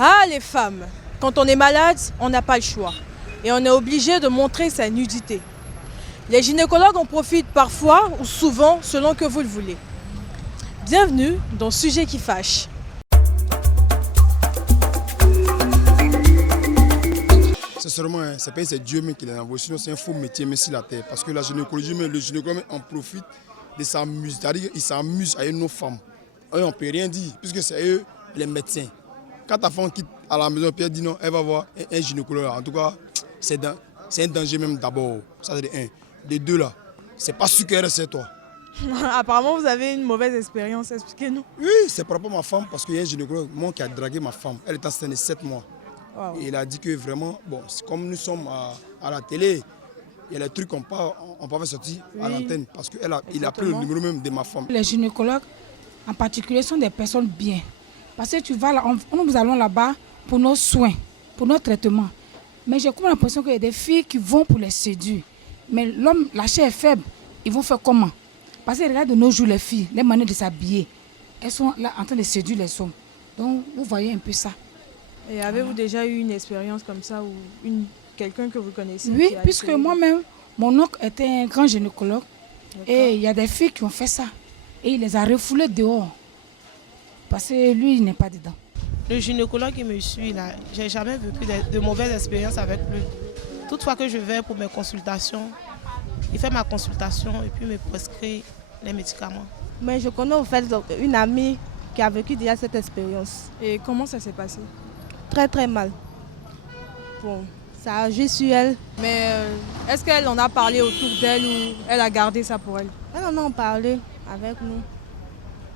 Ah, les femmes, quand on est malade, on n'a pas le choix. Et on est obligé de montrer sa nudité. Les gynécologues en profitent parfois ou souvent selon que vous le voulez. Bienvenue dans Sujet qui fâche. Sincèrement, c'est Dieu même qui l'a envoyé, sinon c'est un faux métier, mais sur la terre. Parce que la gynécologie, le gynécologue en profite de sa musique, c'est-à-dire qu'il s'amuse avec nos femmes. Eux, on ne peut rien dire, puisque c'est eux les médecins. Quand ta femme quitte à la maison, Pierre dit non, elle va voir un gynécologue. En tout cas, c'est un danger même d'abord. Ça c'est de un. De deux là, c'est pas sûr qu'elle c'est toi. Apparemment, vous avez une mauvaise expérience, expliquez-nous. Oui, c'est par rapport à ma femme, parce qu'il y a un gynécologue moi, qui a dragué ma femme. Elle est enceinte de 7 mois. Wow. Et il a dit que vraiment, bon, comme nous sommes à la télé, il y a des trucs qu'on ne peut pas sortir à l'antenne, parce qu'il a pris le numéro même de ma femme. Les gynécologues, en particulier, sont des personnes bien. Parce que tu vas là, nous allons là-bas pour nos soins, pour nos traitements. Mais j'ai comme l'impression qu'il y a des filles qui vont pour les séduire. Mais l'homme, la chair est faible, ils vont faire comment? Parce que regarde de nos jours les filles, les manières de s'habiller, elles sont là en train de séduire les hommes. Donc vous voyez un peu ça. Et avez-vous déjà eu une expérience comme ça ou quelqu'un que vous connaissez? Oui, puisque moi-même, mon oncle était un grand gynécologue et il y a des filles qui ont fait ça. Et il les a refoulées dehors. Parce que lui, il n'est pas dedans. Le gynécologue qui me suit là, j'ai jamais vécu de mauvaises expériences avec lui. Toutefois que je vais pour mes consultations, il fait ma consultation et puis me prescrit les médicaments. Mais je connais en fait une amie qui a vécu déjà cette expérience. Et comment ça s'est passé? Très très mal. Bon, ça a agi sur elle. Mais est-ce qu'elle en a parlé autour d'elle ou elle a gardé ça pour elle? Elle en a parlé avec nous.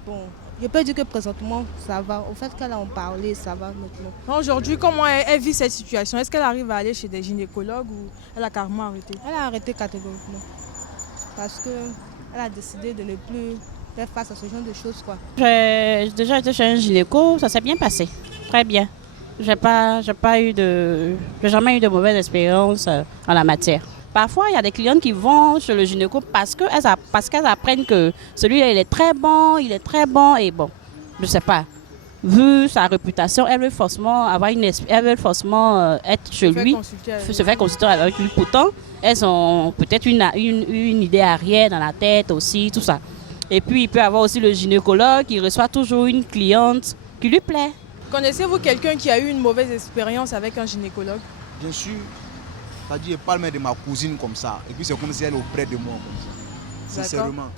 Bon, je peux dire que présentement ça va. Au fait qu'elle en parlé, ça va maintenant. Aujourd'hui, comment elle vit cette situation? Est-ce qu'elle arrive à aller chez des gynécologues ou elle a carrément arrêté? Elle a arrêté catégoriquement. Parce qu'elle a décidé de ne plus faire face à ce genre de choses, quoi. J'ai déjà été chez un gynéco, ça s'est bien passé. Très bien. J'ai jamais eu de mauvaise expérience en la matière. Parfois, il y a des clientes qui vont chez le gynéco parce qu'elles apprennent que celui-là, il est très bon et bon, je ne sais pas. Vu sa réputation, elle veut forcément être chez lui, se faire consulter avec lui. Pourtant, elles ont peut-être une idée arrière dans la tête aussi, tout ça. Et puis, il peut y avoir aussi le gynécologue qui reçoit toujours une cliente qui lui plaît. Connaissez-vous quelqu'un qui a eu une mauvaise expérience avec un gynécologue? Bien sûr. C'est-à-dire, je parle même de ma cousine comme ça. Et puis c'est comme si elle est auprès de moi comme ça. Sincèrement.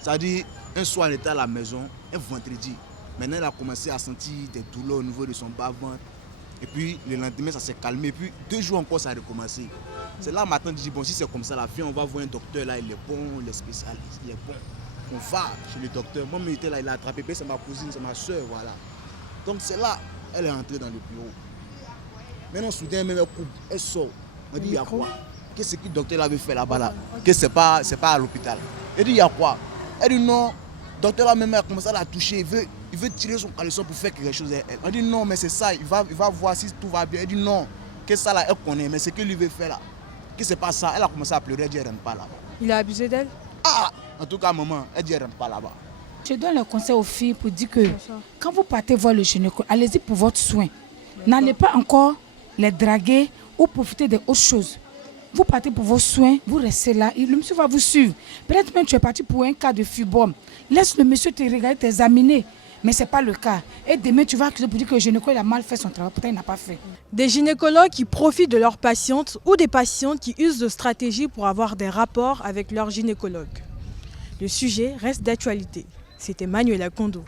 C'est-à-dire, un soir, elle était à la maison, un vendredi. Maintenant, elle a commencé à sentir des douleurs au niveau de son bas-ventre. Et puis, le lendemain, ça s'est calmé. Et puis, 2 jours encore, ça a recommencé. C'est là, maintenant, je dis, bon, si c'est comme ça, la fille, on va voir un docteur, là, il est bon, il est spécialiste, il est bon. On va chez le docteur. Moi, il était là, il a attrapé, c'est ma cousine, c'est ma soeur, voilà. Donc, c'est là, elle est entrée dans le bureau. Maintenant, soudain, même elle coupe, elle sort. On dit, il y a quoi? Qu'est-ce que le docteur avait fait là-bas là? Que c'est pas à l'hôpital. Elle dit, il y a quoi? Elle dit, non. Le docteur là même a commencé à la toucher. Il veut tirer son caleçon pour faire quelque chose. Elle dit, non, mais c'est ça. Il va voir si tout va bien. Elle dit, non. Que ça là, elle connaît. Mais c'est que lui veut faire là. Que c'est pas ça. Elle a commencé à pleurer. Elle dit, elle ne rentre pas là-bas. Il a abusé d'elle? Ah! En tout cas, maman, elle dit, elle ne rentre pas là-bas. Je donne le conseil aux filles pour dire que quand vous partez voir le gynécologue, allez-y pour votre soin. N'allez pas encore les draguer ou profiter de autres choses. Vous partez pour vos soins, vous restez là, et le monsieur va vous suivre. Peut-être même tu es parti pour un cas de fibrome. Laisse le monsieur te regarder, t'examiner. Mais ce n'est pas le cas. Et demain, tu vas accuser pour dire que le gynécologue a mal fait son travail. Peut-être qu'il n'a pas fait. Des gynécologues qui profitent de leurs patientes ou des patientes qui usent de stratégies pour avoir des rapports avec leur gynécologue. Le sujet reste d'actualité. C'était Manuela Kondo.